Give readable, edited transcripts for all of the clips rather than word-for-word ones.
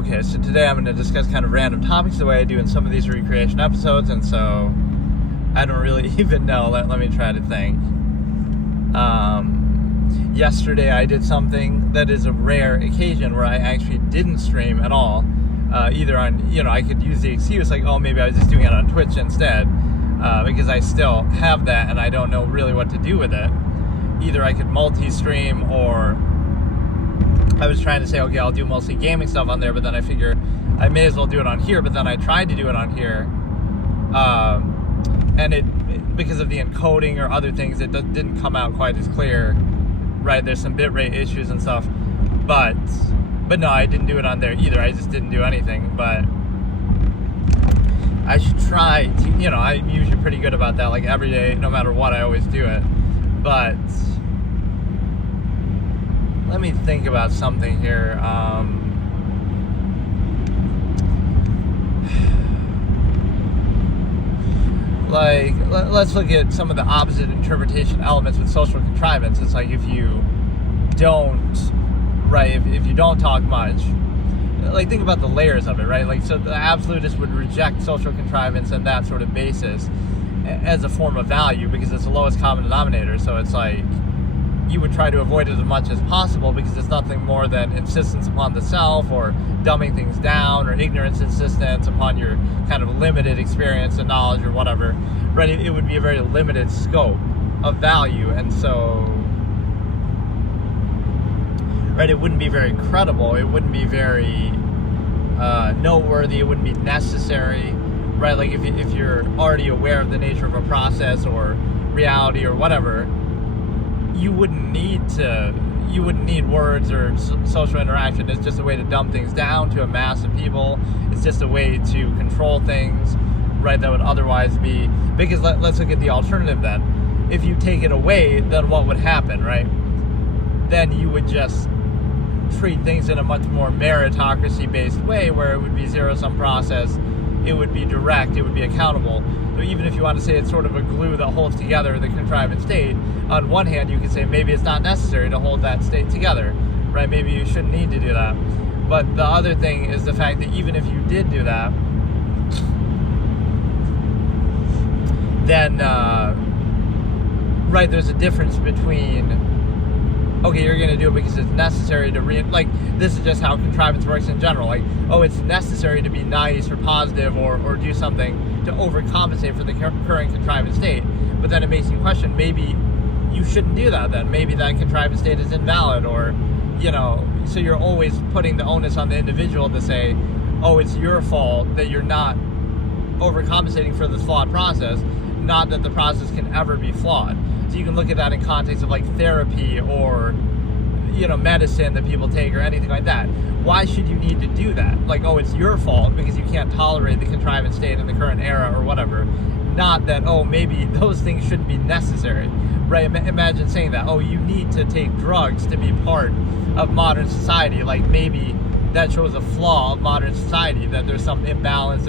Okay, so today I'm going to discuss kind of random topics the way I do in some of these recreation episodes, and so I don't really even know. Let me try to think. Yesterday I did something that is a rare occasion where I actually didn't stream at all. Either on, I could use the excuse like, oh, maybe I was just doing it on Twitch instead, because I still have that and I don't know really what to do with it. Either I could multi-stream, or I was trying to say, okay, I'll do mostly gaming stuff on there, but then I figure I may as well do it on here. But then I tried to do it on here, and it because of the encoding or other things, it didn't come out quite as clear. Right, there's some bitrate issues and stuff, but no, I didn't do it on there either. I just didn't do anything. But I should try to, I'm usually pretty good about that. Like every day, no matter what, I always do it. But let me think about something here. Let's look at some of the opposite interpretation elements with social contrivance. It's like if you don't talk much, like think about the layers of it, right? Like, so the absolutist would reject social contrivance and that sort of basis as a form of value because it's the lowest common denominator. So it's like you would try to avoid it as much as possible because it's nothing more than insistence upon the self, or dumbing things down, or ignorance insistence upon your kind of limited experience and knowledge or whatever, right? It would be a very limited scope of value, and so, right, it wouldn't be very credible, it wouldn't be very noteworthy, it wouldn't be necessary, right? Like if you're already aware of the nature of a process or reality or whatever, you wouldn't need words or social interaction. It's just a way to dumb things down to a mass of people. It's just a way to control things, right, that would otherwise be, because let's look at the alternative then. If you take it away, then what would happen, right? Then you would just treat things in a much more meritocracy-based way, where it would be zero-sum process, it would be direct, it would be accountable. So even if you want to say it's sort of a glue that holds together the contrivance state, on one hand you can say maybe it's not necessary to hold that state together, right? Maybe you shouldn't need to do that. But the other thing is the fact that even if you did do that, then, right, there's a difference between, okay, you're going to do it because it's necessary to this is just how contrivance works in general. Like, oh, it's necessary to be nice or positive or do something to overcompensate for the current contrivance state. But then it makes you question, maybe you shouldn't do that then. Maybe that contrivance state is invalid, or, so you're always putting the onus on the individual to say, oh, it's your fault that you're not overcompensating for this flawed process, not that the process can ever be flawed. So you can look at that in context of like therapy or, medicine that people take or anything like that. Why should you need to do that? Like, oh, it's your fault because you can't tolerate the contrivance state in the current era or whatever. Not that, oh, maybe those things shouldn't be necessary, right? Imagine saying that, oh, you need to take drugs to be part of modern society. Like, maybe that shows a flaw of modern society, that there's some imbalance,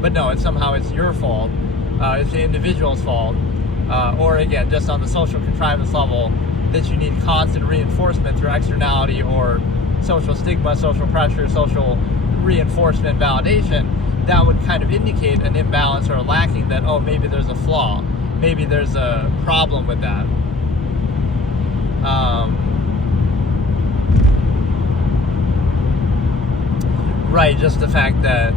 but no, it's your fault. It's the individual's fault. Or again, just on the social contrivance level, that you need constant reinforcement through externality or social stigma, social pressure, social reinforcement, validation, that would kind of indicate an imbalance or a lacking that, oh, maybe there's a flaw, maybe there's a problem with that. Right, just the fact that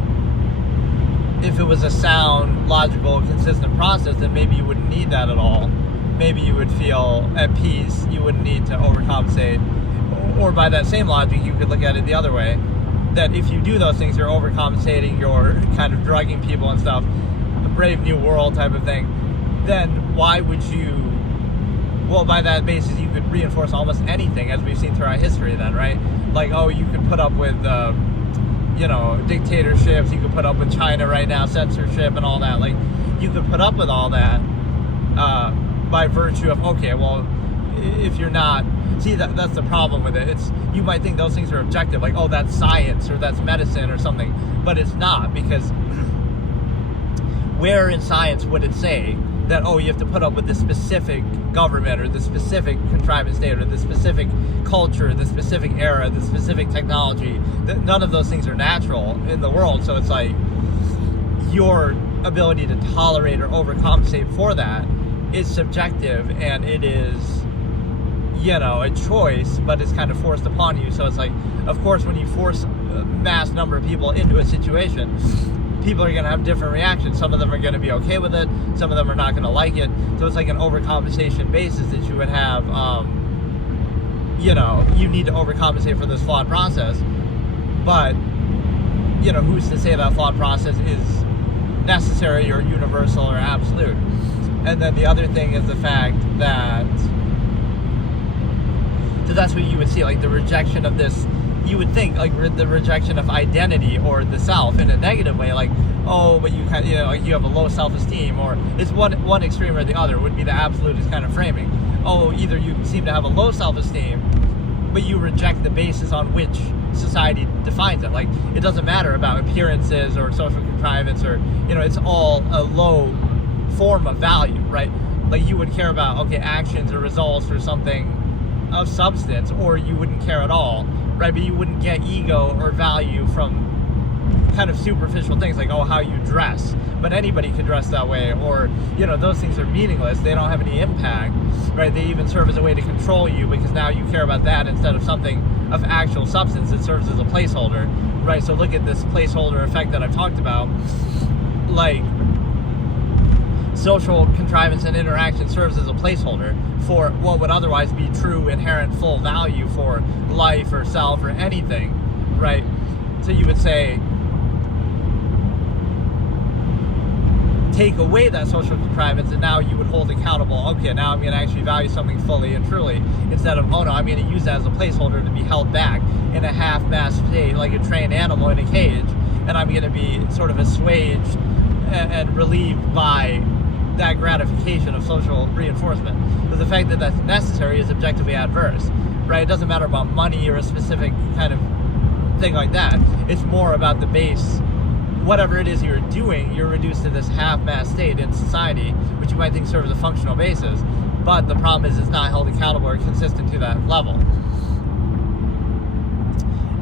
if it was a sound, logical, consistent process, then maybe you wouldn't need that at all. Maybe you would feel at peace, you wouldn't need to overcompensate. Or by that same logic, you could look at it the other way, that if you do those things, you're overcompensating, you're kind of drugging people and stuff, a Brave New World type of thing, then why would you, well, by that basis, you could reinforce almost anything, as we've seen throughout history then, right? Like, oh, you could put up with, dictatorships, you could put up with China right now, censorship and all that. Like, you could put up with all that by virtue of, okay, well, if you're not, see, that's the problem with it. It's, you might think those things are objective, like, oh, that's science or that's medicine or something, but it's not, because where in science would it say that, oh, you have to put up with this specific government or this specific contrivance state or this specific culture, this specific era, this specific technology. None of those things are natural in the world. So it's like your ability to tolerate or overcompensate for that is subjective, and it is, a choice, but it's kind of forced upon you. So it's like, of course, when you force a mass number of people into a situation, people are going to have different reactions. Some of them are going to be okay with it. Some of them are not going to like it. So it's like an overcompensation basis that you would have. You need to overcompensate for this flawed process. But, who's to say that flawed process is necessary or universal or absolute? And then the other thing is the fact that, so that's what you would see, like the rejection of this. You would think like the rejection of identity or the self in a negative way, like, oh, but you kind of, like you have a low self-esteem, or it's one extreme or the other would be the absolutist kind of framing. Oh, either you seem to have a low self-esteem, but you reject the basis on which society defines it. Like, it doesn't matter about appearances or social contrivance, or it's all a low form of value, right? Like, you would care about, okay, actions or results or something of substance, or you wouldn't care at all, right? But you wouldn't get ego or value from kind of superficial things like, oh, how you dress. But anybody could dress that way, or those things are meaningless. They don't have any impact, right? They even serve as a way to control you, because now you care about that instead of something of actual substance. It serves as a placeholder, right? So look at this placeholder effect that I've talked about. Like, social contrivance and interaction serves as a placeholder for what would otherwise be true, inherent, full value for life or self or anything, right? So you would say, take away that social contrivance, and now you would hold accountable, okay, now I'm going to actually value something fully and truly, instead of, oh no, I'm going to use that as a placeholder to be held back in a half-mass state, like a trained animal in a cage, and I'm going to be sort of assuaged and relieved by that gratification of social reinforcement. But the fact that that's necessary is objectively adverse, right? It doesn't matter about money or a specific kind of thing like that. It's more about the base. Whatever it is you're doing, you're reduced to this half-mass state in society, which you might think serves a functional basis. But the problem is it's not held accountable or consistent to that level.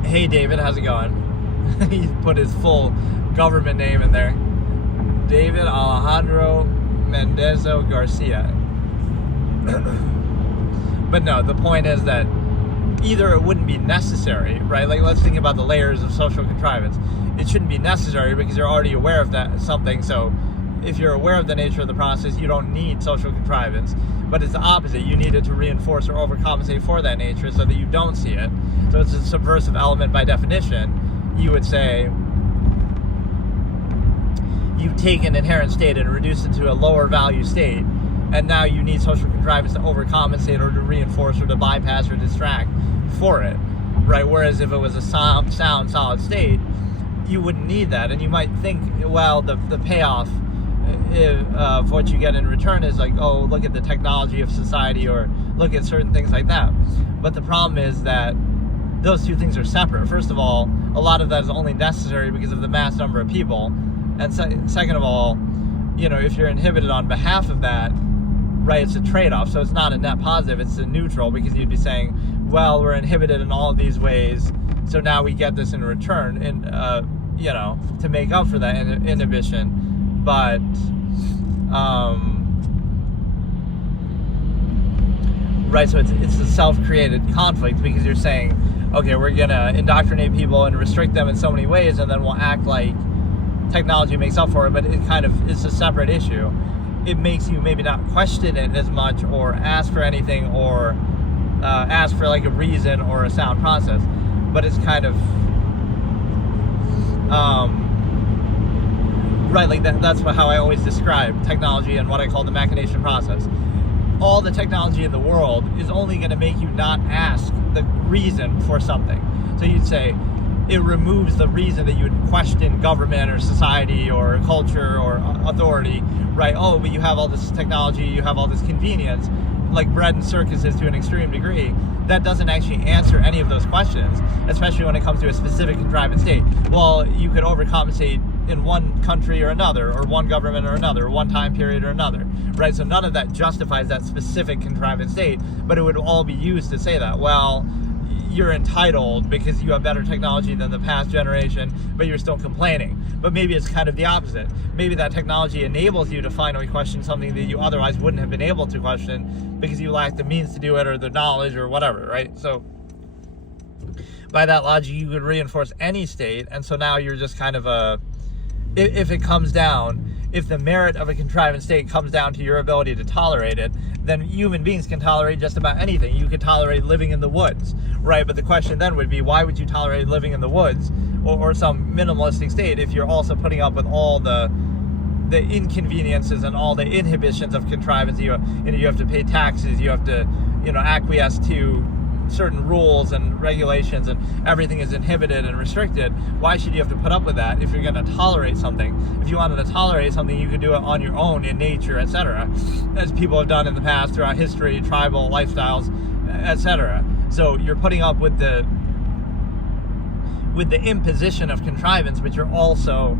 Hey David, how's it going? He put his full government name in there. David Alejandro Mendezo Garcia. But no, the point is that either it wouldn't be necessary, right? Like, let's think about the layers of social contrivance. It shouldn't be necessary because you're already aware of that something. So if you're aware of the nature of the process, you don't need social contrivance. But it's the opposite. You need it to reinforce or overcompensate for that nature so that you don't see it. So it's a subversive element by definition. You would say you take an inherent state and reduce it to a lower value state, and now you need social contrivance to overcompensate or to reinforce or to bypass or distract for it, right? Whereas if it was a sound, solid state, you wouldn't need that. And you might think, well, the payoff of what you get in return is like, oh, look at the technology of society, or look at certain things like that. But the problem is that those two things are separate. First of all, a lot of that is only necessary because of the mass number of people. And second of all, if you're inhibited on behalf of that, right, it's a trade-off. So it's not a net positive, it's a neutral, because you'd be saying, well, we're inhibited in all of these ways, so now we get this in return, and to make up for that inhibition. But right, so it's a self-created conflict, because you're saying, okay, we're gonna indoctrinate people and restrict them in so many ways, and then we'll act like technology makes up for it. But it kind of is a separate issue. It makes you maybe not question it as much, or ask for anything, or ask for like a reason or a sound process. But it's kind of right, like that's how I always describe technology and what I call the machination process. All the technology in the world is only going to make you not ask the reason for something. So you'd say it removes the reason that you would question government or society or culture or authority, right? Oh, but you have all this technology, you have all this convenience, like bread and circuses to an extreme degree. That doesn't actually answer any of those questions, especially when it comes to a specific contrivance state. Well, you could overcompensate in one country or another, or one government or another, or one time period or another, right? So none of that justifies that specific contrivance state, but it would all be used to say that, well, you're entitled because you have better technology than the past generation, but you're still complaining. But maybe it's kind of the opposite. Maybe that technology enables you to finally question something that you otherwise wouldn't have been able to question because you lack the means to do it, or the knowledge, or whatever, right? So by that logic, you could reinforce any state, and so now you're just kind of if it comes down, if the merit of a contrivance state comes down to your ability to tolerate it, then human beings can tolerate just about anything. You could tolerate living in the woods, right? But the question then would be, why would you tolerate living in the woods or some minimalistic state if you're also putting up with all the inconveniences and all the inhibitions of contrivance? You have to pay taxes, you have to acquiesce to certain rules and regulations, and everything is inhibited and restricted. Why should you have to put up with that if you're going to tolerate something? If you wanted to tolerate something, you could do it on your own in nature, etc., as people have done in the past throughout history, tribal lifestyles, etc. So you're putting up with the imposition of contrivance, but you're also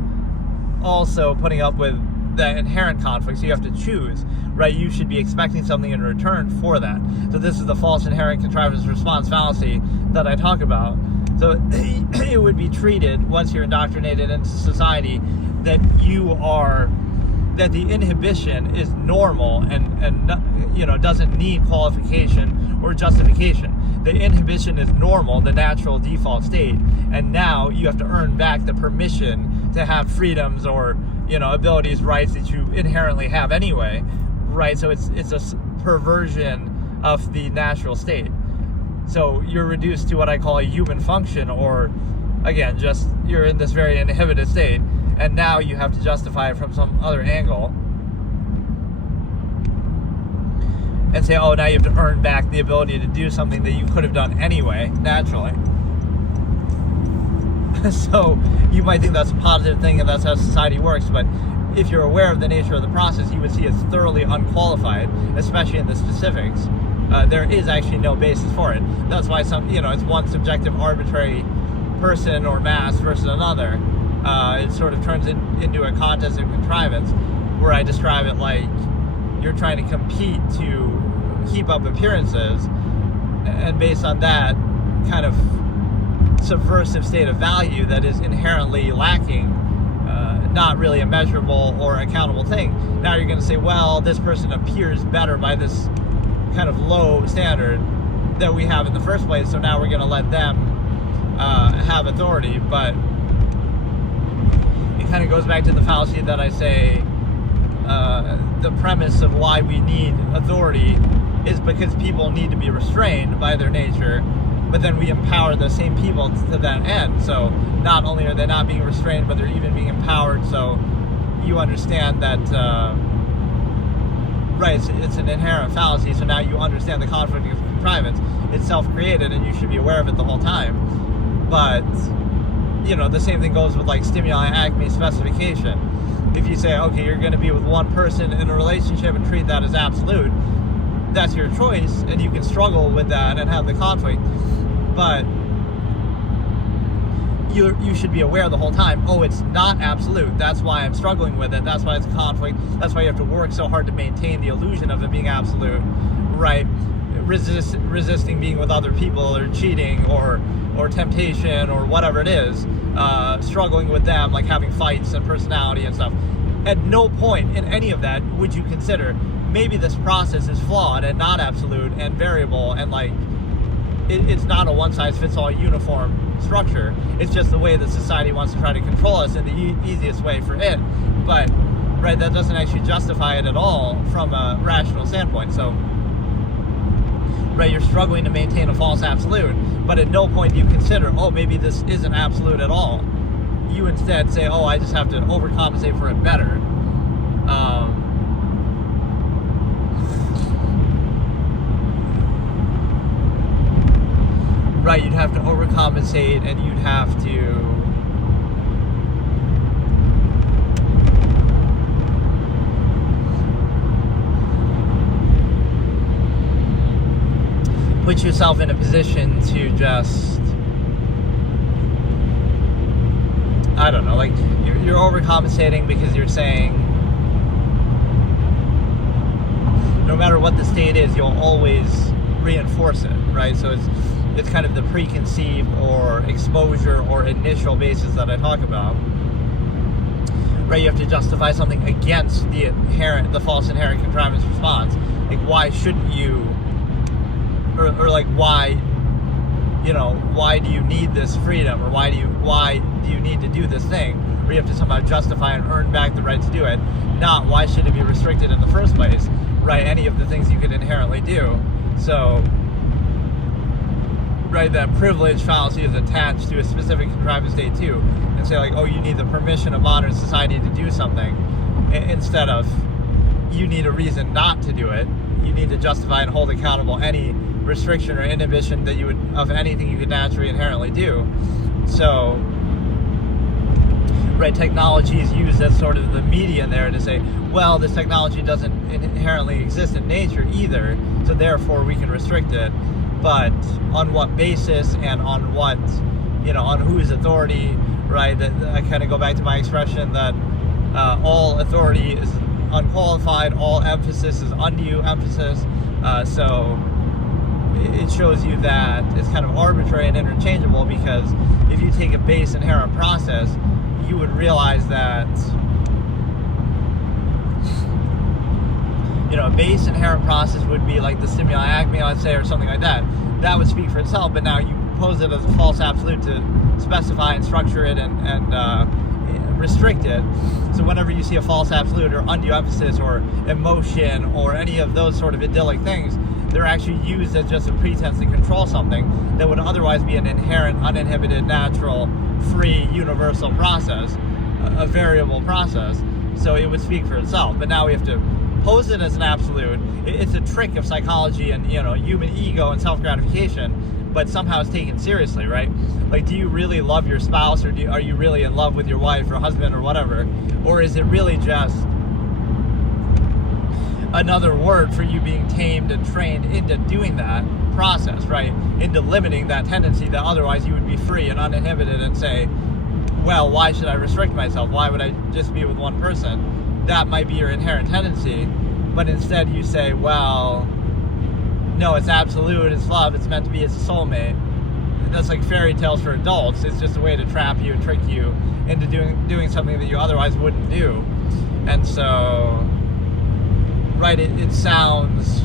putting up with the inherent conflict. So you have to choose, right? You should be expecting something in return for that. So this is the false inherent contrivance response fallacy that I talk about. So it would be treated, once you're indoctrinated into society, that the inhibition is normal and doesn't need qualification or justification. The inhibition is normal, the natural default state, and now you have to earn back the permission to have freedoms or abilities, rights that you inherently have anyway, right? So it's a perversion of the natural state. So you're reduced to what I call a human function, or again, just you're in this very inhibited state, and now you have to justify it from some other angle and say, oh, now you have to earn back the ability to do something that you could have done anyway, naturally. So you might think that's a positive thing and that's how society works, but if you're aware of the nature of the process, you would see it's thoroughly unqualified, especially in the specifics. There is actually no basis for it. That's why it's one subjective arbitrary person or mass versus another. It sort of turns it into a contest of contrivance, where I describe it like you're trying to compete to keep up appearances, and based on that kind of subversive state of value that is inherently lacking, not really a measurable or accountable thing. Now you're going to say, well, this person appears better by this kind of low standard that we have in the first place, so now we're going to let them have authority. But it kind of goes back to the fallacy that I say the premise of why we need authority is because people need to be restrained by their nature, but then we empower the same people to that end. So not only are they not being restrained, but they're even being empowered. So you understand that, right, it's an inherent fallacy. So now you understand the conflict of contrivance. It's self-created, and you should be aware of it the whole time. But, the same thing goes with like stimuli acme specification. If you say, okay, you're going to be with one person in a relationship and treat that as absolute, that's your choice, and you can struggle with that and have the conflict, but you should be aware the whole time, oh, it's not absolute, that's why I'm struggling with it, that's why it's a conflict, that's why you have to work so hard to maintain the illusion of it being absolute, right? Resisting being with other people, or cheating, or temptation, or whatever it is, struggling with them, like having fights and personality and stuff. At no point in any of that would you consider, maybe this process is flawed and not absolute and variable, and like it's not a one-size-fits-all uniform structure. It's just the way that society wants to try to control us in the easiest way for it. But right, that doesn't actually justify it at all from a rational standpoint. So right, you're struggling to maintain a false absolute, but at no point do you consider, oh, maybe this isn't absolute at all. You instead say, oh, I just have to overcompensate for it better. Right, you'd have to overcompensate, and you'd have to put yourself in a position to just I don't know, like you're overcompensating because you're saying no matter what the state is, you'll always reinforce it, right? So it's kind of the preconceived or exposure or initial basis that I talk about, right? You have to justify something against the false inherent contrivance response. Like, why shouldn't you, or like, why do you need this freedom, or why do you need to do this thing, where you have to somehow justify and earn back the right to do it, not why should it be restricted in the first place, right? Any of the things you could inherently do. So, right, that privilege fallacy is attached to a specific contrivance state too, and say like, oh, you need the permission of modern society to do something, instead of you need a reason not to do it. You need to justify and hold accountable any restriction or inhibition that you would of anything you could naturally inherently do. So, right, technology is used as sort of the median there to say, well, this technology doesn't inherently exist in nature either, so therefore we can restrict it. But on what basis and on what, on whose authority, right? I kind of go back to my expression that all authority is unqualified, all emphasis is undue emphasis. So it shows you that it's kind of arbitrary and interchangeable, because if you take a base inherent process, you would realize that a base inherent process would be like the stimuli acme, let's say, or something like that. That would speak for itself, but now you pose it as a false absolute to specify and structure it and restrict it. So whenever you see a false absolute or undue emphasis or emotion or any of those sort of idyllic things, they're actually used as just a pretense to control something that would otherwise be an inherent, uninhibited, natural, free, universal process, a variable process. So it would speak for itself. But now we have to pose it as an absolute. It's a trick of psychology and human ego and self-gratification, but somehow it's taken seriously, right? Like, do you really love your spouse, or are you really in love with your wife or husband or whatever? Or is it really just another word for you being tamed and trained into doing that process, right? Into limiting that tendency that otherwise you would be free and uninhibited and say, well, why should I restrict myself? Why would I just be with one person? That might be your inherent tendency, but instead you say, well, no, it's absolute, it's love, it's meant to be, it's a soulmate. That's like fairy tales for adults. It's just a way to trap you and trick you into doing something that you otherwise wouldn't do. And so, right, it sounds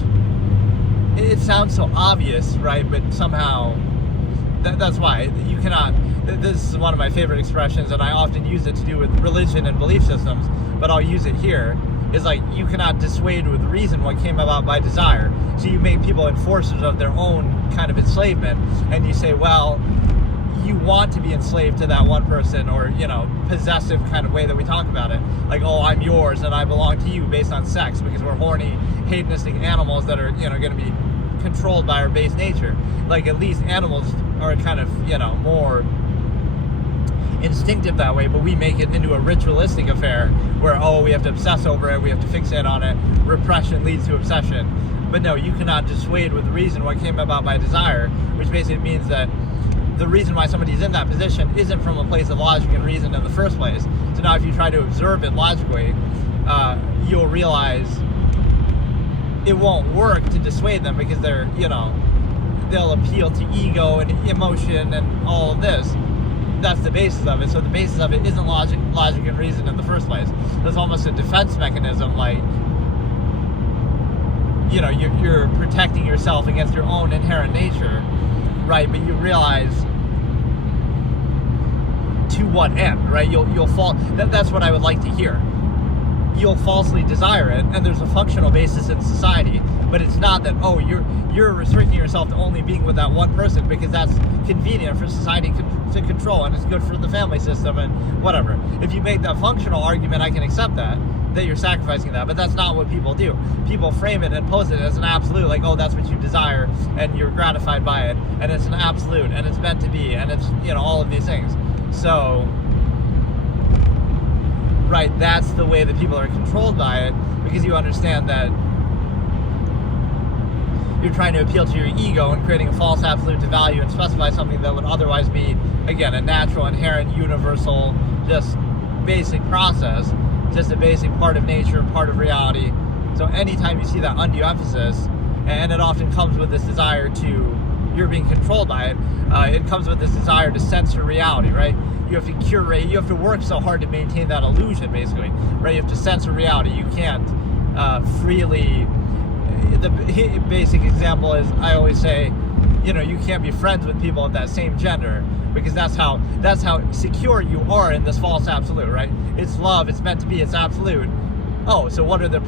so obvious, right? But somehow, that's why you cannot. This is one of my favorite expressions, and I often use it to do with religion and belief systems, but I'll use it here, is like, you cannot dissuade with reason what came about by desire. So you make people enforcers of their own kind of enslavement, and you say, well, you want to be enslaved to that one person, or, possessive kind of way that we talk about it. Like, oh, I'm yours and I belong to you based on sex, because we're horny, hedonistic animals that are, going to be controlled by our base nature. Like, at least animals are kind of, more instinctive that way, but we make it into a ritualistic affair where, oh, we have to obsess over it, we have to fixate on it, repression leads to obsession. But no, you cannot dissuade with reason what came about by desire, which basically means that the reason why somebody's in that position isn't from a place of logic and reason in the first place. So now if you try to observe it logically, you'll realize it won't work to dissuade them, because they're, they'll appeal to ego and emotion and all of this. That's the basis of it. So the basis of it isn't logic and reason in the first place. That's almost a defense mechanism, like, you're protecting yourself against your own inherent nature, right? But you realize, to what end, right? You'll fall. That's what I would like to hear. You'll falsely desire it, and there's a functional basis in society, but it's not that, oh, you're restricting yourself to only being with that one person because that's convenient for society to control, and it's good for the family system and whatever. If you make that functional argument, I can accept that you're sacrificing that, but that's not what people do. People frame it and pose it as an absolute, like, oh, that's what you desire and you're gratified by it, and it's an absolute and it's meant to be, and it's, all of these things. So, right, that's the way that people are controlled by it, because you understand that you're trying to appeal to your ego and creating a false absolute to value and specify something that would otherwise be, again, a natural, inherent, universal, just basic process, just a basic part of nature, part of reality. So anytime you see that undue emphasis, and it often comes with this desire to, you're being controlled by it, it comes with this desire to censor reality, right? You have to curate, you have to work so hard to maintain that illusion, basically, right? You have to censor reality. You can't freely, the basic example is, I always say, you can't be friends with people of that same gender, because that's how secure you are in this false absolute, right? It's love, it's meant to be, it's absolute. Oh, so what are the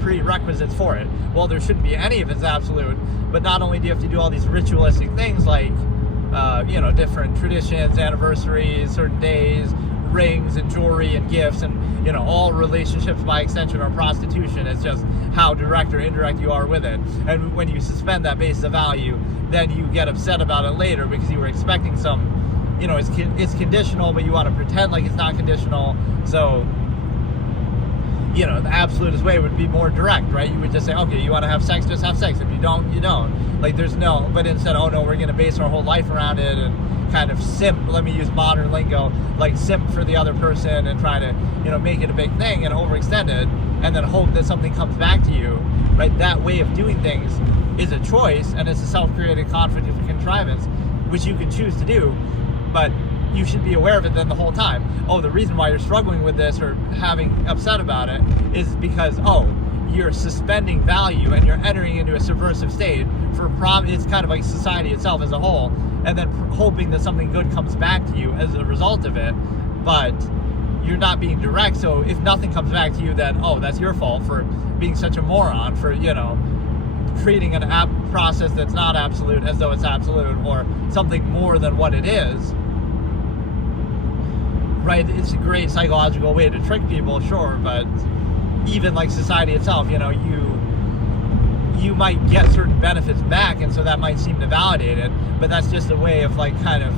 prerequisites for it? Well, there shouldn't be any if it's absolute, but not only do you have to do all these ritualistic things like, different traditions, anniversaries, certain days, rings and jewelry and gifts, and, all relationships by extension are prostitution. It's just how direct or indirect you are with it. And when you suspend that basis of value, then you get upset about it later because you were expecting some, it's conditional, but you want to pretend like it's not conditional. So, the absolutist way would be more direct, right? You would just say, okay, you want to have sex, just have sex. If you don't, you don't. Like, there's no, but instead, oh no, we're going to base our whole life around it and kind of simp, let me use modern lingo, like simp for the other person and try to, make it a big thing and overextend it and then hope that something comes back to you, right? That way of doing things is a choice, and it's a self-created conflict of contrivance, which you can choose to do, but you should be aware of it then the whole time. Oh, the reason why you're struggling with this or having upset about it is because, you're suspending value and you're entering into a subversive state for it's kind of like society itself as a whole, and then hoping that something good comes back to you as a result of it, but you're not being direct. So if nothing comes back to you, then, that's your fault for being such a moron, for, treating an process that's not absolute as though it's absolute or something more than what it is. Right, it's a great psychological way to trick people, sure, but even like society itself, you might get certain benefits back, and so that might seem to validate it, but that's just a way of like kind of,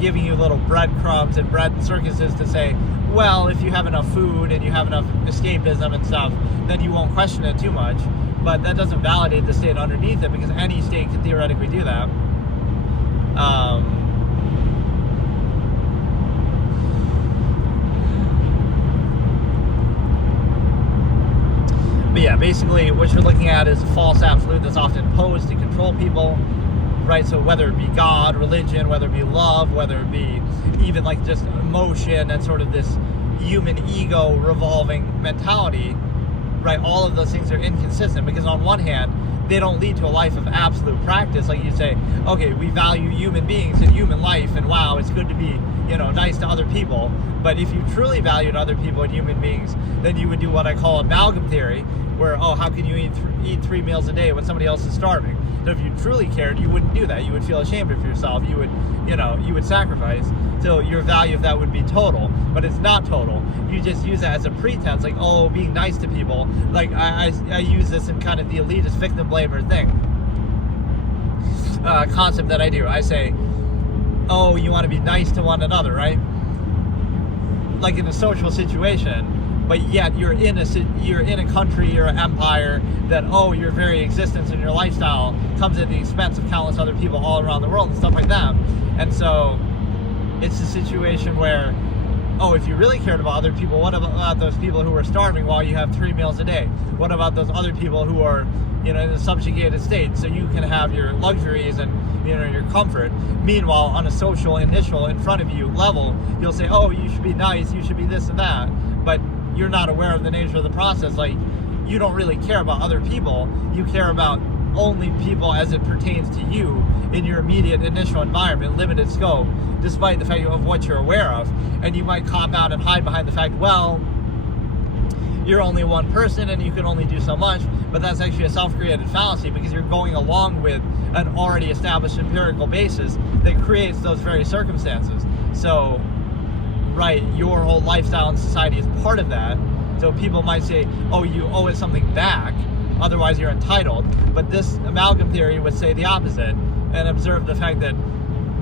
giving you little breadcrumbs and bread circuses to say, well, if you have enough food and you have enough escapism and stuff, then you won't question it too much. But that doesn't validate the state underneath it, because any state can theoretically do that. But yeah, basically what you're looking at is a false absolute that's often posed to control people, right? So whether it be God, religion, whether it be love, whether it be even like just emotion and sort of this human ego revolving mentality, right? All of those things are inconsistent, because on one hand, they don't lead to a life of absolute practice. Like you say, okay, we value human beings and human life, and wow, it's good to be, nice to other people. But if you truly valued other people and human beings, then you would do what I call amalgam theory, where, how can you eat 3 meals a day when somebody else is starving? So if you truly cared, you wouldn't do that. You would feel ashamed of yourself. You would, you would sacrifice. So your value of that would be total, but it's not total. You just use that as a pretense, like, being nice to people. Like I use this in kind of the elitist victim blamer thing, concept that I do. I say, you want to be nice to one another, right? Like in a social situation, but yet you're in a country, you're an empire that, your very existence and your lifestyle comes at the expense of countless other people all around the world and stuff like that. And so it's a situation where, if you really cared about other people, what about those people who are starving while you have 3 meals a day? What about those other people who are, in a subjugated state, so you can have your luxuries and, your comfort? Meanwhile, on a social, initial, in front of you level, you'll say, you should be nice, you should be this and that, but you're not aware of the nature of the process. Like, you don't really care about other people. You care about only people as it pertains to you in your immediate initial environment, limited scope, despite the fact of what you're aware of. And you might cop out and hide behind the fact, you're only one person and you can only do so much, but that's actually a self-created fallacy, because you're going along with an already established empirical basis that creates those very circumstances. So, right, your whole lifestyle and society is part of that. So people might say, you owe it something back, otherwise you're entitled. But this amalgam theory would say the opposite and observe the fact that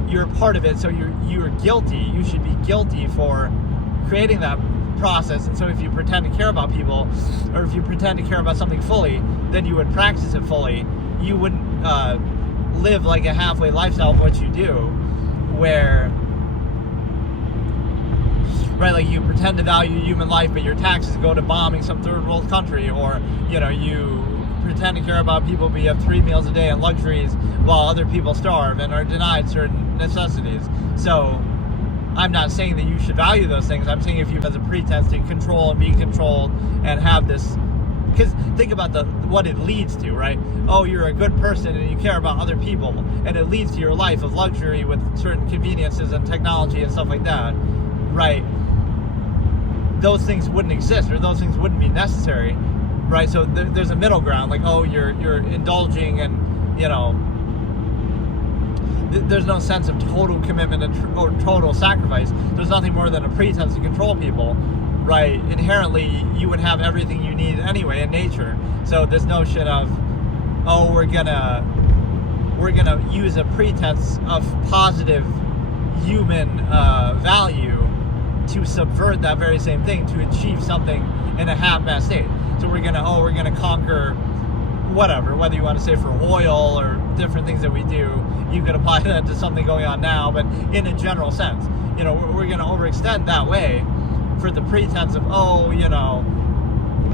you're a part of it, so you're guilty. You should be guilty for creating that process. And so if you pretend to care about people, or if you pretend to care about something fully, then you would practice it fully. you wouldn't live like a halfway lifestyle of what you do, where, right, like you pretend to value human life, but your taxes go to bombing some third world country, or, you know, you pretend to care about people, but you have 3 meals a day and luxuries while other people starve and are denied certain necessities. So I'm not saying that you should value those things. I'm saying if you have as a pretense to control and be controlled and have this, because think about what it leads to, right? Oh, you're a good person and you care about other people, and it leads to your life of luxury with certain conveniences and technology and stuff like that, right? Those things wouldn't exist, or those things wouldn't be necessary, right? So there's a middle ground, like, oh, you're indulging, and, you know, there's no sense of total commitment or total sacrifice. There's nothing more than a pretense to control people, right? Inherently, you would have everything you need anyway in nature. So this notion of, oh, we're gonna use a pretense of positive human value to subvert that very same thing, to achieve something in a half-assed state. So we're gonna conquer whatever, whether you want to say for oil or different things that we do. You could apply that to something going on now, but in a general sense, you know, we're going to overextend that way for the pretense of, oh, you know,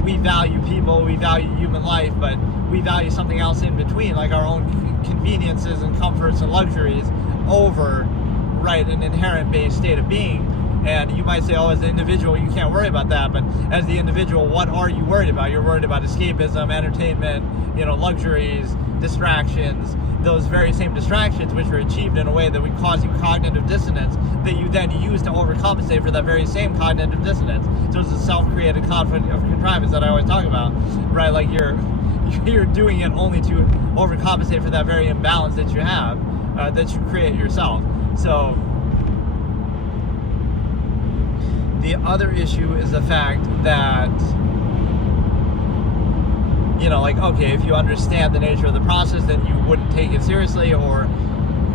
we value people, we value human life, but we value something else in between, like our own conveniences and comforts and luxuries over, right, an inherent base state of being. And you might say, oh, as an individual, you can't worry about that. But as the individual, what are you worried about? You're worried about escapism, entertainment, you know, luxuries, distractions, those very same distractions which are achieved in a way that would cause you cognitive dissonance that you then use to overcompensate for that very same cognitive dissonance. So it's a self-created conflict of contrivance that I always talk about, right? Like you're doing it only to overcompensate for that very imbalance that you have, that you create yourself. So the other issue is the fact that, you know, like, okay, if you understand the nature of the process, then you wouldn't take it seriously, or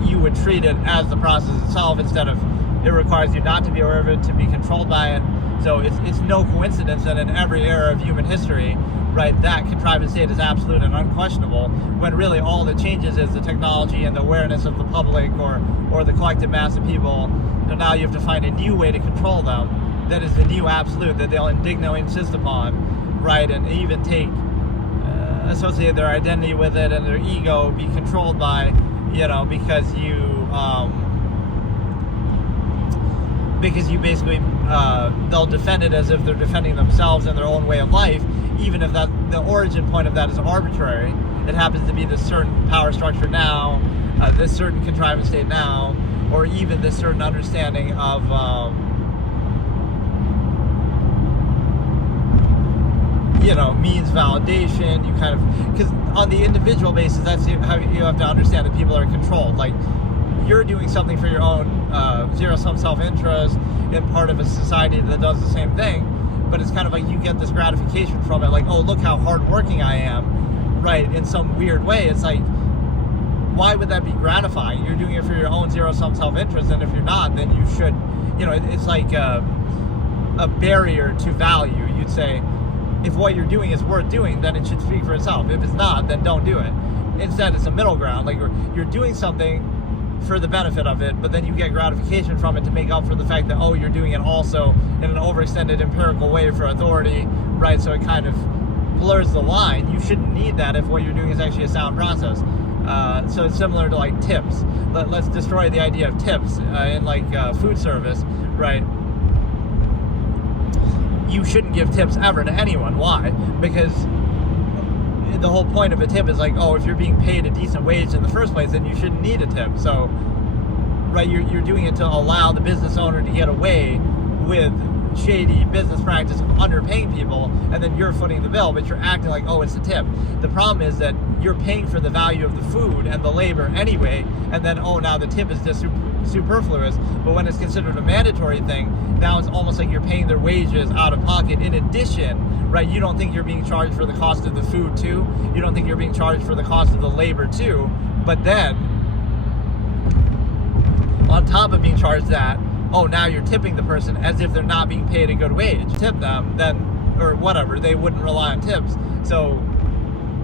you would treat it as the process itself instead of it requires you not to be aware of it, to be controlled by it. So it's no coincidence that in every era of human history, right, that contrivance state is absolute and unquestionable, when really all that changes is the technology and the awareness of the public or the collective mass of people. So now you have to find a new way to control them that is the new absolute that they'll indignantly insist upon, right, and even take, associate their identity with it and their ego be controlled by, you know, because you basically, they'll defend it as if they're defending themselves and their own way of life, even if that the origin point of that is arbitrary. It happens to be this certain power structure now, this certain contrivance state now, or even this certain understanding of, you know, means validation. You kind of, because on the individual basis, that's how you have to understand that people are controlled. Like, you're doing something for your own zero-sum self-interest in part of a society that does the same thing, but it's kind of like you get this gratification from it, like, oh, look how hardworking I am, right, in some weird way. It's like, why would that be gratifying? You're doing it for your own zero-sum self-interest, and if you're not, then you should, you know, it's like a barrier to value. You'd say, if what you're doing is worth doing, then it should speak for itself. If it's not, then don't do it. Instead, it's a middle ground. Like, you're doing something for the benefit of it, but then you get gratification from it to make up for the fact that, oh, you're doing it also in an overextended empirical way for authority, right? So it kind of blurs the line. You shouldn't need that if what you're doing is actually a sound process. So it's similar to like tips. Let's destroy the idea of tips in like food service, right? You shouldn't give tips ever to anyone. Why? Because the whole point of a tip is like, oh, if you're being paid a decent wage in the first place, then you shouldn't need a tip. So, right, you're doing it to allow the business owner to get away with shady business practice of underpaying people, and then you're footing the bill, but you're acting like, oh, it's a tip. The problem is that you're paying for the value of the food and the labor anyway, and then, oh, now the tip is just superfluous. But when it's considered a mandatory thing, now it's almost like you're paying their wages out of pocket. In addition, right, you don't think you're being charged for the cost of the food too, you don't think you're being charged for the cost of the labor too, but then on top of being charged that, oh, now you're tipping the person as if they're not being paid a good wage. Tip them, then, or whatever, they wouldn't rely on tips. So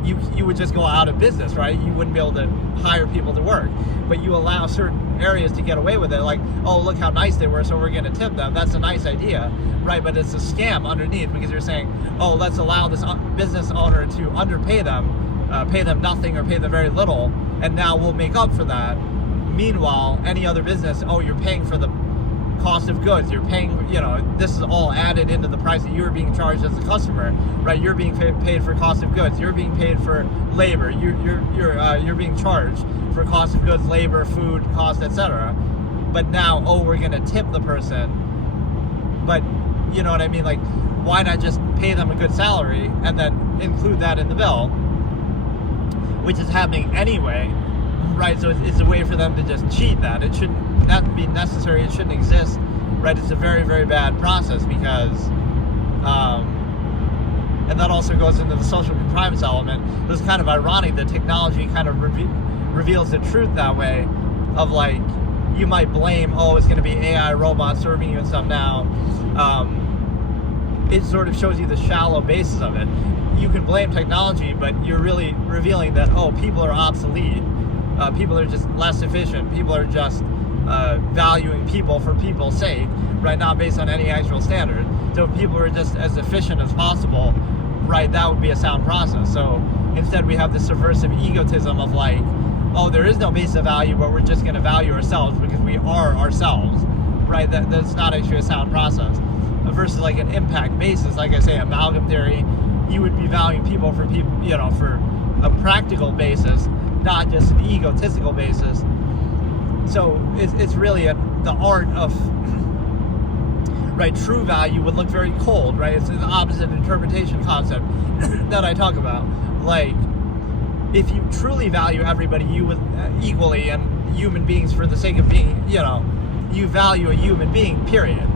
you would just go out of business, right? You wouldn't be able to hire people to work. But you allow certain areas to get away with it, like, oh, look how nice they were, so we're going to tip them. That's a nice idea, right? But it's a scam underneath, because you're saying, oh, let's allow this business owner to underpay them, pay them nothing or pay them very little, and now we'll make up for that. Meanwhile, any other business, oh, you're paying for the cost of goods, you're paying, this is all added into the price that you're being charged as a customer, right? You're being paid for cost of goods, you're being paid for labor, you're being charged for cost of goods, labor, food cost, etc. But now, oh, we're gonna tip the person. But you know what I mean? Like, why not just pay them a good salary and then include that in the bill, which is happening anyway, right? So it's a way for them to just cheat that. It shouldn't not be necessary, it shouldn't exist, right? It's a very, very bad process, because and that also goes into the social contrivance element. It's kind of ironic that technology kind of reveals the truth that way, of like, you might blame, oh, it's going to be AI robots serving you and stuff now. It sort of shows you the shallow basis of it. You can blame technology, but you're really revealing that, oh, people are obsolete, people are just less efficient, people are just valuing people for people's sake, right? Not based on any actual standard. So if people are just as efficient as possible, right, that would be a sound process. So instead we have this subversive egotism of like, oh, there is no basis of value, but we're just going to value ourselves because we are ourselves, right? That's not actually a sound process. Versus like an impact basis, like I say, amalgam theory, you would be valuing people for for a practical basis, not just an egotistical basis. So it's really the art of, right, true value would look very cold, right? It's the opposite interpretation concept that I talk about. Like, if you truly value everybody equally, and human beings for the sake of being, you value a human being, period,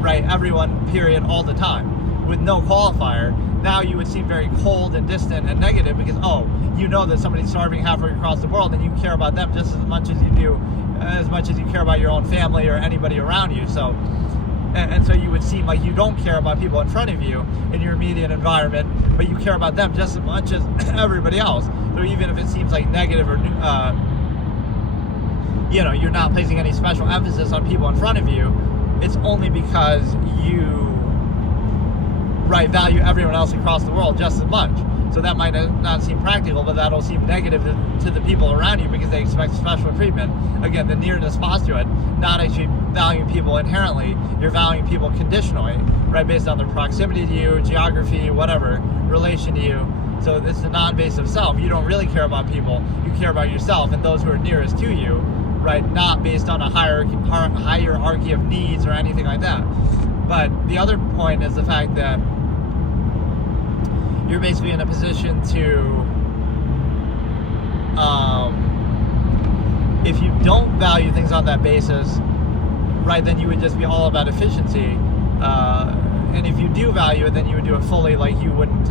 right? Everyone, period, all the time, with no qualifier. Now you would seem very cold and distant and negative, because, oh, you know that somebody's starving halfway across the world, and you care about them just as much as you care about your own family or anybody around you. So, and so you would seem like you don't care about people in front of you in your immediate environment, but you care about them just as much as everybody else. So even if it seems like negative, or you're not placing any special emphasis on people in front of you, it's only because you, right, value everyone else across the world just as much. So that might not seem practical, but that'll seem negative to the people around you, because they expect special treatment. Again, the nearness postulate, not actually valuing people inherently, you're valuing people conditionally, right, based on their proximity to you, geography, whatever, relation to you. So it's the non-invasive self. You don't really care about people, you care about yourself and those who are nearest to you, right, not based on a hierarchy of needs or anything like that. But the other point is the fact that you're basically in a position to, if you don't value things on that basis, right, then you would just be all about efficiency. And if you do value it, then you would do it fully. Like, you wouldn't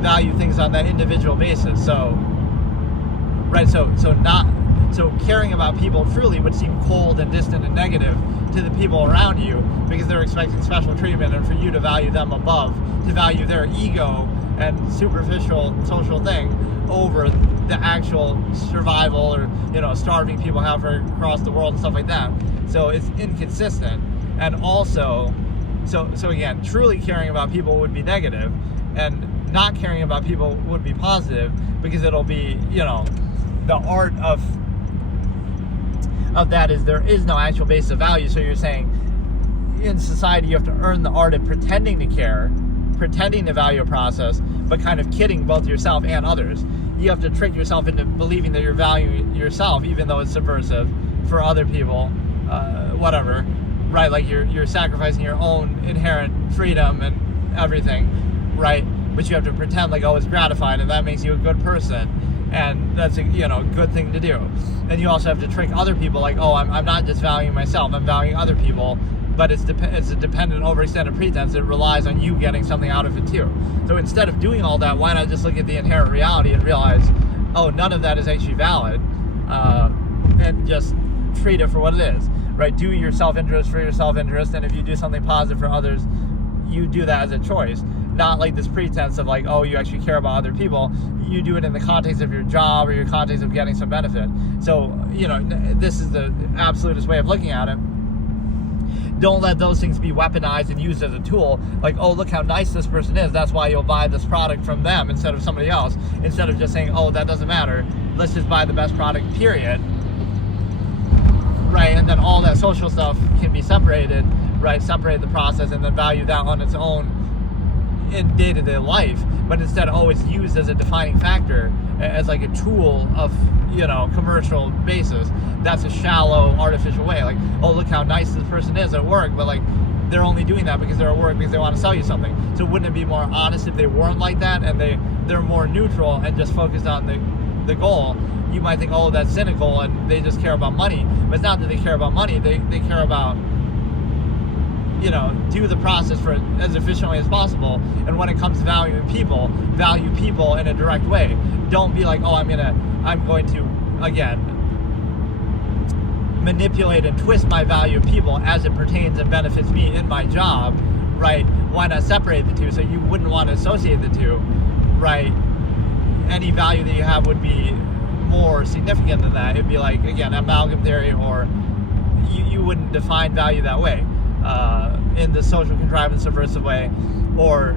value things on that individual basis. So, right, so caring about people truly would seem cold and distant and negative to the people around you, because they're expecting special treatment, and for you to value them above, to value their ego and superficial social thing over the actual survival, or starving people halfway across the world and stuff like that. So it's inconsistent. And also, so again, truly caring about people would be negative, and not caring about people would be positive, because it'll be, the art of that is there is no actual basis of value. So you're saying in society you have to earn the art of pretending to care, pretending to value a process, but kind of kidding both yourself and others. You have to trick yourself into believing that you're valuing yourself, even though it's subversive for other people, whatever, right? Like you're sacrificing your own inherent freedom and everything, right? But you have to pretend like, oh, it's gratified, and that makes you a good person. And that's a good thing to do. And you also have to trick other people, like, oh, I'm not just valuing myself, I'm valuing other people, but it's a dependent, overextended pretense that relies on you getting something out of it too. So instead of doing all that, why not just look at the inherent reality and realize, oh, none of that is actually valid, and just treat it for what it is, right? Do your self-interest for your self-interest, and if you do something positive for others, you do that as a choice, not like this pretense of like, oh, you actually care about other people. You do it in the context of your job or your context of getting some benefit. So, this is the absolutist way of looking at it. Don't let those things be weaponized and used as a tool. Like, oh, look how nice this person is. That's why you'll buy this product from them instead of somebody else. Instead of just saying, oh, that doesn't matter. Let's just buy the best product, period. Right? And then all that social stuff can be separated, right? Separate the process and then value that on its own in day-to-day life. But instead, it's used as a defining factor, as like a tool of, commercial basis. That's a shallow, artificial way. Like, oh, look how nice this person is at work, but like, they're only doing that because they're at work because they want to sell you something. So wouldn't it be more honest if they weren't like that and they're more neutral and just focused on the goal? You might think, oh, that's cynical and they just care about money. But it's not that they care about money. They care about, do the process for as efficiently as possible. And when it comes to valuing people, value people in a direct way. Don't be like, oh, I'm going to, again, manipulate and twist my value of people as it pertains and benefits me in my job, right? Why not separate the two? So you wouldn't want to associate the two, right? Any value that you have would be more significant than that. It'd be like, again, amalgam theory, or you wouldn't define value that way, in the social contrivance subversive way, or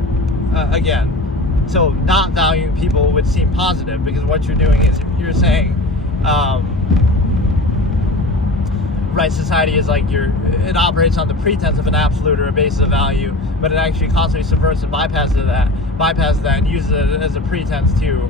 again, so not valuing people would seem positive, because what you're doing is you're saying, right, society is like it operates on the pretense of an absolute or a basis of value, but it actually constantly subverts and bypasses that and uses it as a pretense to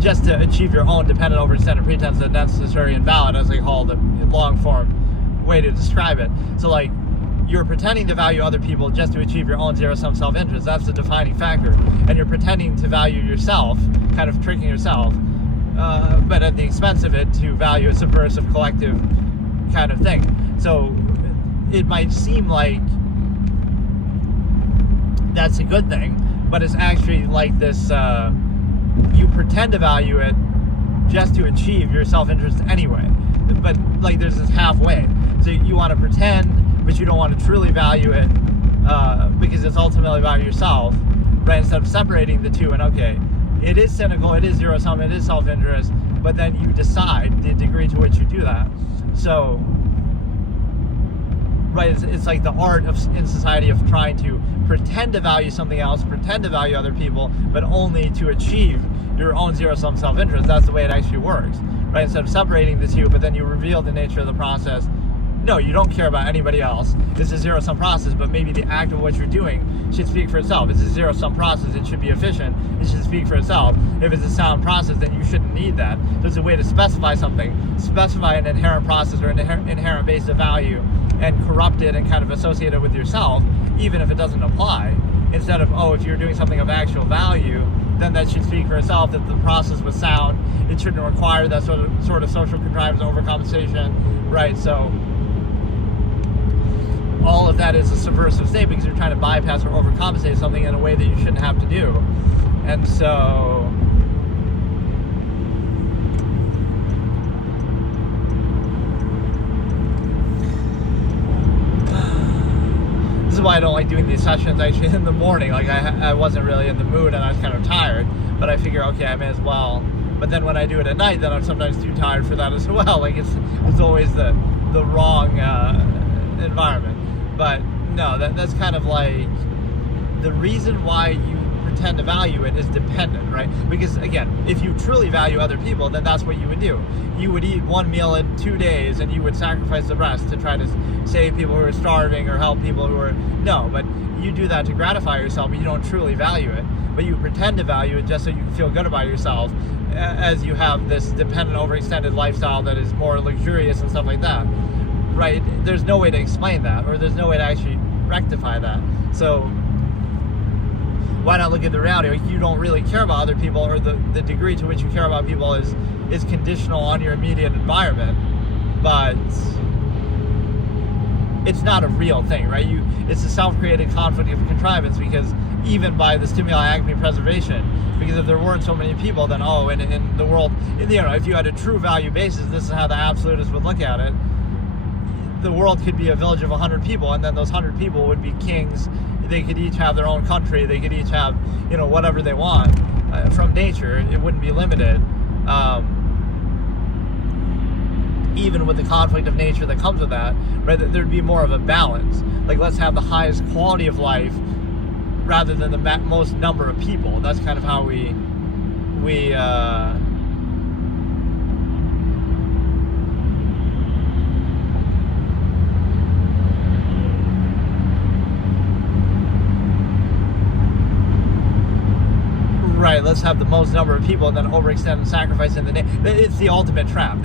just to achieve your own dependent over extended pretense that's necessary and valid, as they call the long form way to describe it. So like, you're pretending to value other people just to achieve your own zero-sum self-interest. That's the defining factor. And you're pretending to value yourself, kind of tricking yourself, but at the expense of it, to value a subversive collective kind of thing. So it might seem like that's a good thing, but it's actually like this, you pretend to value it just to achieve your self-interest anyway. But like, there's this halfway. So you want to pretend, but you don't want to truly value it, because it's ultimately about yourself, right? Instead of separating the two and, okay, it is cynical, it is zero-sum, it is self-interest, but then you decide the degree to which you do that. So, right, it's like the art in society of trying to pretend to value something else, pretend to value other people, but only to achieve your own zero-sum self-interest. That's the way it actually works, right? Instead of separating the two, but then you reveal the nature of the process. No, you don't care about anybody else. It's a zero-sum process, but maybe the act of what you're doing should speak for itself. It's a zero-sum process. It should be efficient. It should speak for itself. If it's a sound process, then you shouldn't need that. There's a way to specify something, specify an inherent process or an inherent base of value, and corrupt it and kind of associate it with yourself, even if it doesn't apply. Instead of, oh, if you're doing something of actual value, then that should speak for itself, that the process was sound. It shouldn't require that sort of social contrivance overcompensation, right? So all of that is a subversive state, because you're trying to bypass or overcompensate something in a way that you shouldn't have to do. And so this is why I don't like doing these sessions actually in the morning. Like, I wasn't really in the mood and I was kind of tired, but I figure, okay, I may as well. But then when I do it at night, then I'm sometimes too tired for that as well. Like, it's always the wrong environment. But no, that's kind of like the reason why you pretend to value it is dependent, right? Because again, if you truly value other people, then that's what you would do. You would eat one meal in 2 days and you would sacrifice the rest to try to save people who are starving or help people who are, no, but you do that to gratify yourself, but you don't truly value it. But you pretend to value it just so you can feel good about yourself, as you have this dependent overextended lifestyle that is more luxurious and stuff like that. Right? There's no way to explain that, or there's no way to actually rectify that. So why not look at the reality? Like, you don't really care about other people, or the degree to which you care about people is conditional on your immediate environment, but it's not a real thing, right? It's a self-created conflict of contrivance, because even by the stimuli acme preservation, because if there weren't so many people, then in the world, if you had a true value basis, this is how the absolutists would look at it. the world could be a village of 100 people, and then those 100 people would be kings. They could each have their own country. They could each have, whatever they want from nature. It wouldn't be limited. Even with the conflict of nature that comes with that, right? There'd be more of a balance. Like, let's have the highest quality of life rather than the most number of people. That's kind of how we right, let's have the most number of people and then overextend and sacrifice in the name. It's the ultimate trap.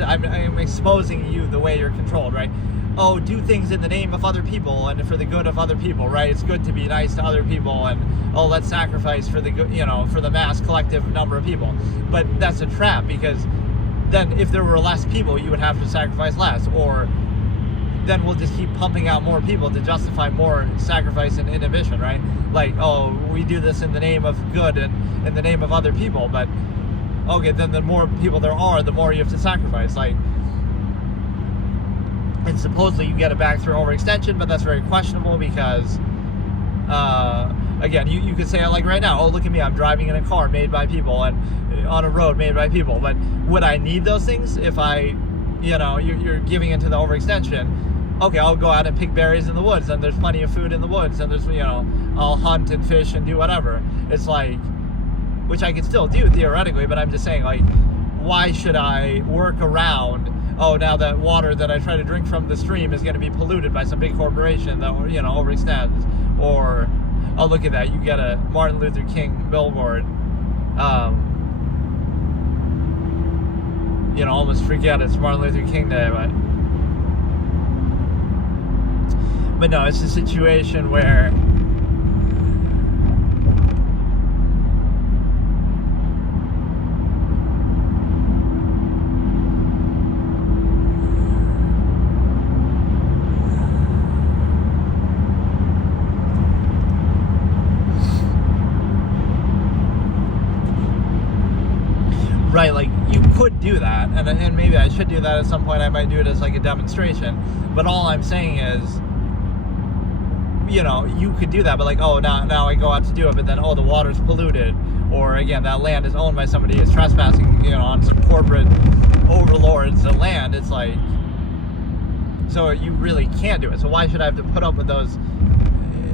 I'm exposing you the way you're controlled, right? Oh, do things in the name of other people and for the good of other people, right? It's good to be nice to other people, and let's sacrifice for the good, for the mass collective number of people. But that's a trap, because then if there were less people, you would have to sacrifice less, or then we'll just keep pumping out more people to justify more sacrifice and inhibition, right? Like, oh, we do this in the name of good and in the name of other people, but okay, then the more people there are, the more you have to sacrifice. Like, and supposedly you get it back through overextension, but that's very questionable, because again, you could say it like right now, oh, look at me, I'm driving in a car made by people and on a road made by people, but would I need those things if you're giving into the overextension? Okay, I'll go out and pick berries in the woods, and there's plenty of food in the woods, and there's, I'll hunt and fish and do whatever. It's like, which I can still do theoretically, but I'm just saying, like, why should I work around, now that water that I try to drink from the stream is going to be polluted by some big corporation that, overextends? Or, oh, look at that, you get a Martin Luther King billboard. Almost forget it's Martin Luther King Day, but no, it's a situation where right, like, you could do that, and maybe I should do that at some point. I might do it as like a demonstration, but all I'm saying is, you could do that, but like, oh, now I go out to do it, but then, the water's polluted, or again, that land is owned by somebody who's trespassing, on some corporate overlords' land. It's like, so you really can't do it. So why should I have to put up with those?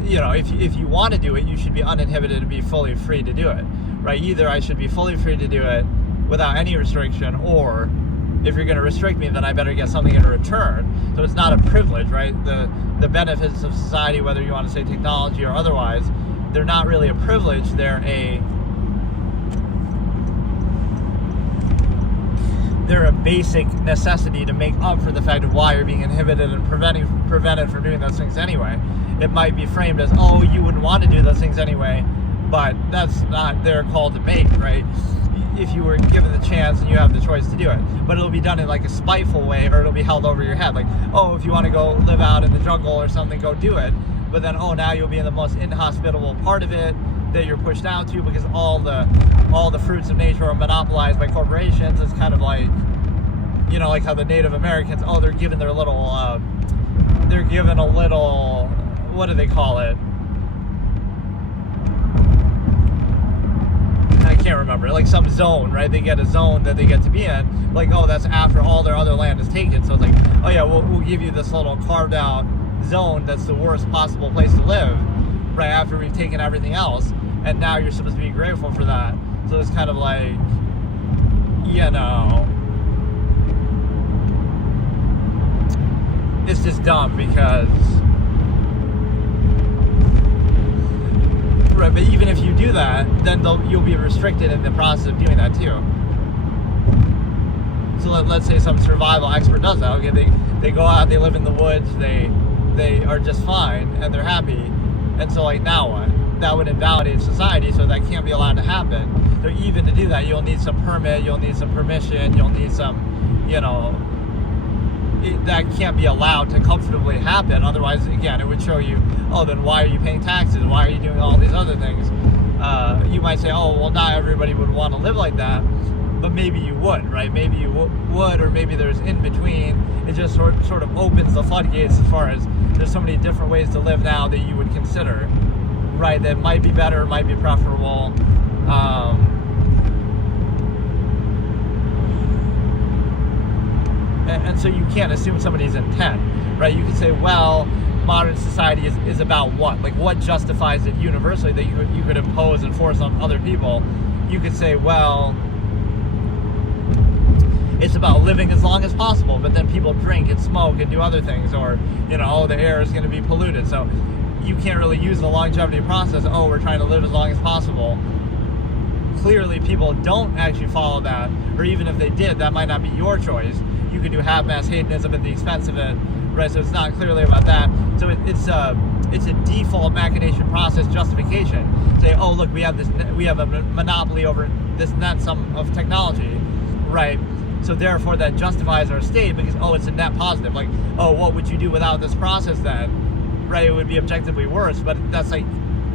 If you want to do it, you should be uninhibited and be fully free to do it, right? Either I should be fully free to do it without any restriction, or if you're going to restrict me, then I better get something in return. So it's not a privilege, right? The benefits of society, whether you want to say technology or otherwise, they're not really a privilege. They're a basic necessity to make up for the fact of why you're being inhibited and prevented from doing those things anyway. It might be framed as, oh, you wouldn't want to do those things anyway, but that's not their call to make, right? If you were given the chance and you have the choice to do it, but it'll be done in like a spiteful way, or it'll be held over your head, like, oh, if you want to go live out in the jungle or something, go do it, but then, now you'll be in the most inhospitable part of it that you're pushed out to, because all the fruits of nature are monopolized by corporations. It's kind of like, like how the Native Americans, they're given a little, what do they call it? I can't remember, like some zone, right? They get a zone that they get to be in, like, that's after all their other land is taken. So it's like, oh yeah, we'll give you this little carved out zone that's the worst possible place to live, right after we've taken everything else, and now you're supposed to be grateful for that. So it's kind of like, it's just dumb, because right, but even if you do that, then you'll be restricted in the process of doing that too. So let's say some survival expert does that. Okay, they go out, they live in the woods, they are just fine, and they're happy. And so, like, now what? That would invalidate society, so that can't be allowed to happen. So even to do that, you'll need some permit, you'll need some permission, you'll need some, that can't be allowed to comfortably happen. Otherwise, again, it would show you, then why are you paying taxes? Why are you doing all these other things? You might say, well, not everybody would want to live like that. but maybe you would, right? Maybe you would, or maybe there's in between. It just sort of opens the floodgates as far as there's so many different ways to live now that you would consider, right? That might be better, might be preferable. And so you can't assume somebody's intent, right? You can say, well, modern society is about what? Like, what justifies it universally that you could impose and force on other people? You could say, well, it's about living as long as possible, but then people drink and smoke and do other things, or, the air is going to be polluted. So you can't really use the longevity process. Oh, we're trying to live as long as possible. Clearly, people don't actually follow that, or even if they did, that might not be your choice. You could do half-mass hedonism at the expense of it, right? So it's not clearly about that. So it's a default machination process justification. Say, oh, look, we have a monopoly over this net sum of technology, right? So therefore, that justifies our state because, oh, it's a net positive. Like, oh, what would you do without this process then? Right? It would be objectively worse. But that's like,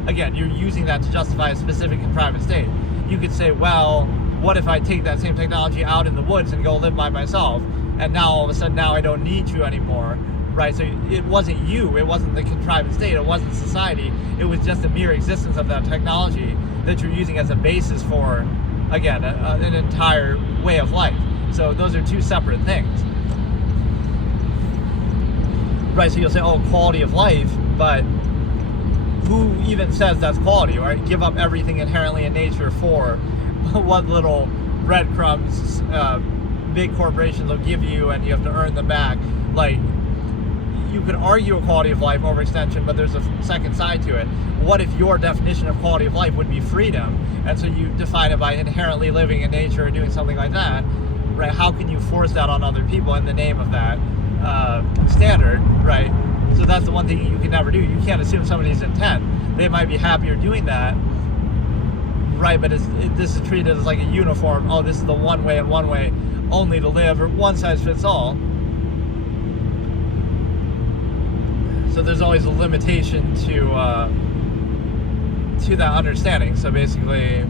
again, you're using that to justify a specific and private state. You could say, well, what if I take that same technology out in the woods and go live by myself? And now all of a sudden, now I don't need you anymore, right? So it wasn't you, it wasn't the contrived state, it wasn't society. It was just the mere existence of that technology that you're using as a basis for, again, an entire way of life. So those are two separate things, right? So you'll say, oh, quality of life, but who even says that's quality, right? Give up everything inherently in nature for what little breadcrumbs big corporations will give you, and you have to earn them back. Like, you could argue a quality of life overextension, but there's a second side to it. What if your definition of quality of life would be freedom, and so you define it by inherently living in nature or doing something like that, right? How can you force that on other people in the name of that standard, right? So that's the one thing you can never do. You can't assume somebody's intent. They might be happier doing that, right? But this is treated as like a uniform. Oh, this is the one way and one way only to live, or one size fits all. So there's always a limitation to that understanding. So basically,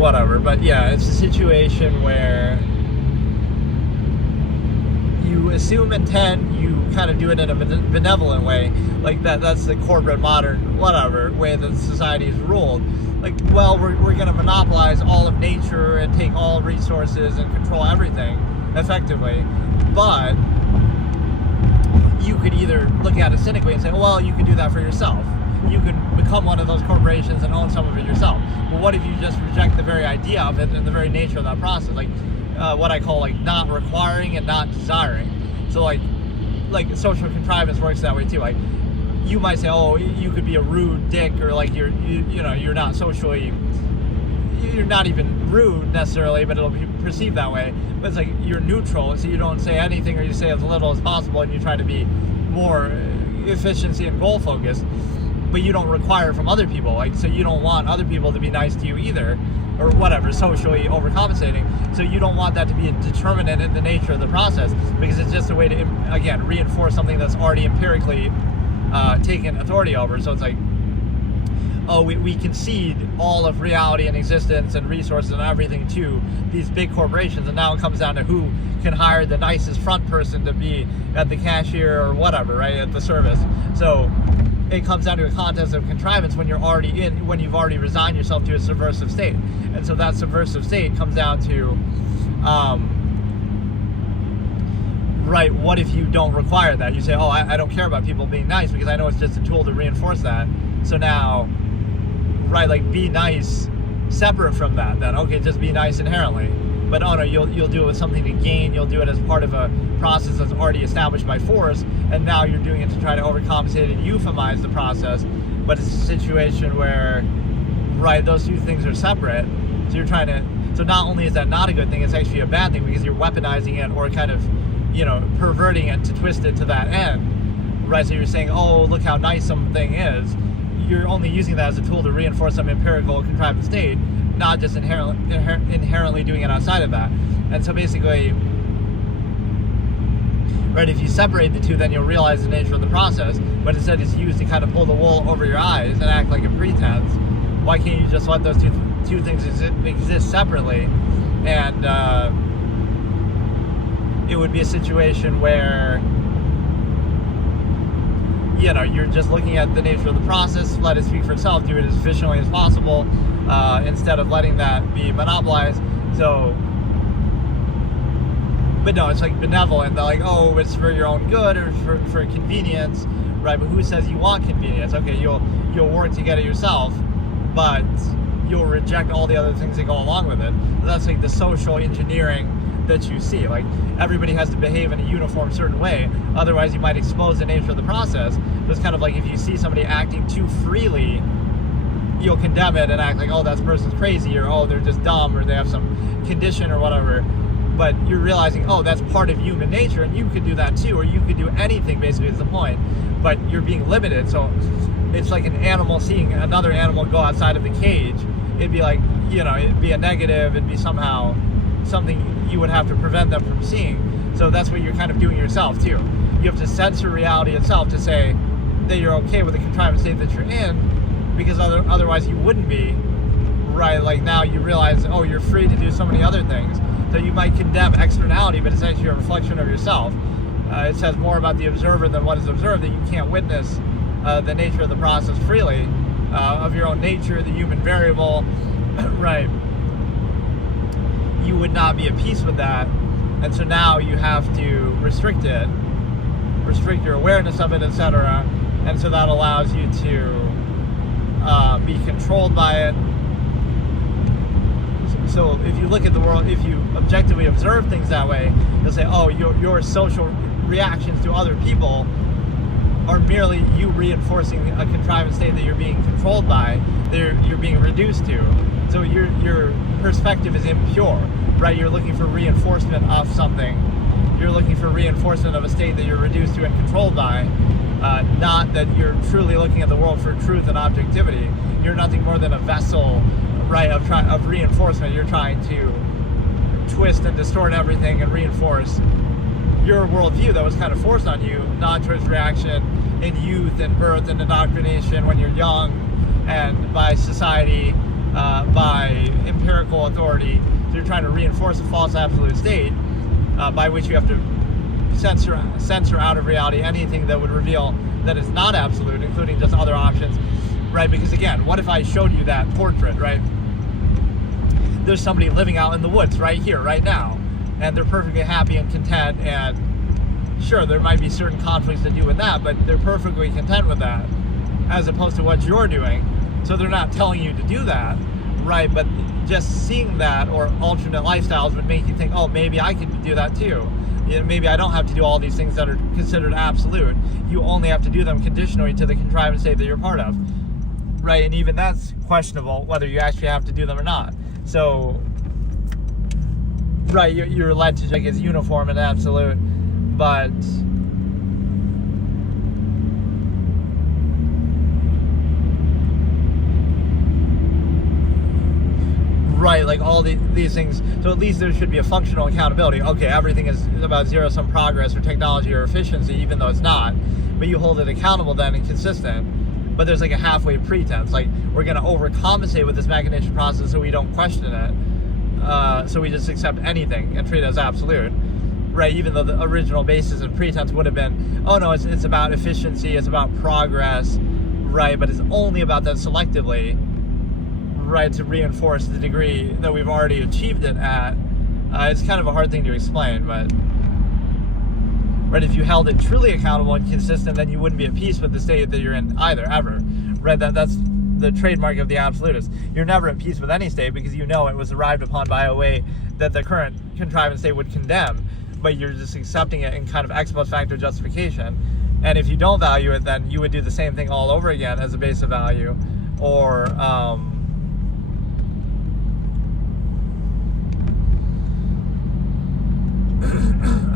whatever. But yeah, it's a situation where you assume intent, you kind of do it in a benevolent way, like that's the corporate modern whatever way that society is ruled. Like, well, we're going to monopolize all of nature and take all resources and control everything effectively. But you could either look at it cynically and say, well, you could do that for yourself. You could become one of those corporations and own some of it yourself. But what if you just reject the very idea of it and the very nature of that process? Like, what I call like not requiring and not desiring. So like social contrivance works that way too. Like, you might say, oh, you could be a rude dick, or like you're not socially, you're not even rude necessarily, but it'll be perceived that way. But it's like you're neutral, so you don't say anything, or you say as little as possible, and you try to be more efficiency and goal focused. But you don't require from other people. Like, so you don't want other people to be nice to you either, or whatever, socially overcompensating. So you don't want that to be a determinant in the nature of the process, because it's just a way to, again, reinforce something that's already empirically taken authority over. So it's like, oh, we concede all of reality and existence and resources and everything to these big corporations, and now it comes down to who can hire the nicest front person to be at the cashier or whatever, right, at the service. So it comes down to a contest of contrivance when you've already resigned yourself to a subversive state. And so that subversive state comes down to, right, what if you don't require that? You say, oh, I don't care about people being nice because I know it's just a tool to reinforce that. So now, right, like, be nice separate from that. Then, okay, just be nice inherently. But oh no, you'll do it with something to gain. You'll do it as part of a process that's already established by force, and now you're doing it to try to overcompensate and euphemize the process. But it's a situation where, right, those two things are separate. So you're trying to. So not only is that not a good thing, it's actually a bad thing, because you're weaponizing it, or kind of, perverting it to twist it to that end. Right. So you're saying, oh, look how nice something is. You're only using that as a tool to reinforce some empirical contrived state, not just inherently doing it outside of that. And so basically, right? If you separate the two, then you'll realize the nature of the process. But instead, it's used to kind of pull the wool over your eyes and act like a pretense. Why can't you just let those two things exist separately? And it would be a situation where, you know, you're just looking at the nature of the process, let it speak for itself, do it as efficiently as possible, instead of letting that be monopolized. So, but no, it's like benevolent. They're like, oh, it's for your own good or for convenience, right? But who says you want convenience? Okay, you'll work to get it yourself, but you'll reject all the other things that go along with it. That's like the social engineering that you see. Like, everybody has to behave in a uniform certain way, otherwise you might expose the nature of the process. It's kind of like if you see somebody acting too freely, you'll condemn it and act like, oh, that person's crazy, or oh, they're just dumb, or they have some condition or whatever. But you're realizing, oh, that's part of human nature, and you could do that too, or you could do anything, basically, is the point. But you're being limited. So it's like an animal seeing another animal go outside of the cage. It'd be like, you know, it'd be a negative, it'd be somehow something you would have to prevent them from seeing. So that's what you're kind of doing yourself too. You have to censor reality itself to say that you're okay with the contrived state that you're in, because otherwise you wouldn't be, right? Like, now you realize, oh, you're free to do so many other things. So you might condemn externality, but it's actually a reflection of yourself. It says more about the observer than what is observed, that you can't witness the nature of the process freely, of your own nature, the human variable, right? You would not be at peace with that, and so now you have to restrict it, restrict your awareness of it, etc. And so that allows you to be controlled by it. So if you look at the world, if you objectively observe things that way, you'll say, oh, your social reactions to other people are merely you reinforcing a contrived state that you're being controlled by, that you're being reduced to. So your perspective is impure, right? You're looking for reinforcement of something. You're looking for reinforcement of a state that you're reduced to and controlled by, not that you're truly looking at the world for truth and objectivity. You're nothing more than a vessel, right, of reinforcement. You're trying to twist and distort everything and reinforce your worldview that was kind of forced on you, non-choice reaction in youth and birth and indoctrination when you're young, and by society, by empirical authority. So you're trying to reinforce a false absolute state, by which you have to censor out of reality anything that would reveal that it's not absolute, including just other options, right? Because again, what if I showed you that portrait, right? There's somebody living out in the woods right here, right now, and they're perfectly happy and content, and sure, there might be certain conflicts to do with that, but they're perfectly content with that, as opposed to what you're doing. So they're not telling you to do that, right? But just seeing that or alternate lifestyles would make you think, oh, maybe I could do that too. You know, maybe I don't have to do all these things that are considered absolute. You only have to do them conditionally to the contrived state that you're part of, right? And even that's questionable whether you actually have to do them or not. So, right, you're led to think it's uniform and absolute, but right, like all these things. So at least there should be a functional accountability. Okay, everything is about zero-sum progress or technology or efficiency, even though it's not. But you hold it accountable then and consistent. But there's like a halfway pretense. Like, we're going to overcompensate with this machination process so we don't question it. So we just accept anything and treat it as absolute. Right, even though the original basis and pretense would have been, oh no, it's about efficiency, it's about progress, right? But it's only about that selectively, right, to reinforce the degree that we've already achieved it at. It's kind of a hard thing to explain, but right, if you held it truly accountable and consistent, then you wouldn't be at peace with the state that you're in either, ever. Right, that's the trademark of the absolutist. You're never at peace with any state because you know it was arrived upon by a way that the current contrivance state would condemn, but you're just accepting it in kind of ex post facto justification. And if you don't value it, then you would do the same thing all over again as a base of value, or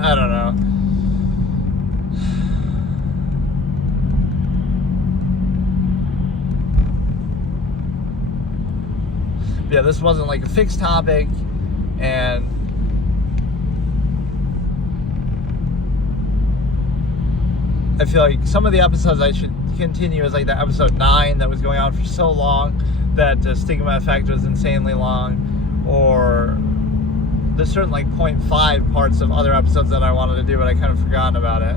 I don't know. Yeah, this wasn't like a fixed topic, and I feel like some of the episodes I should continue as like the episode 9 that was going on for so long that stigma effect was insanely long, or there's certain like 0.5 parts of other episodes that I wanted to do, but I kind of forgotten about it.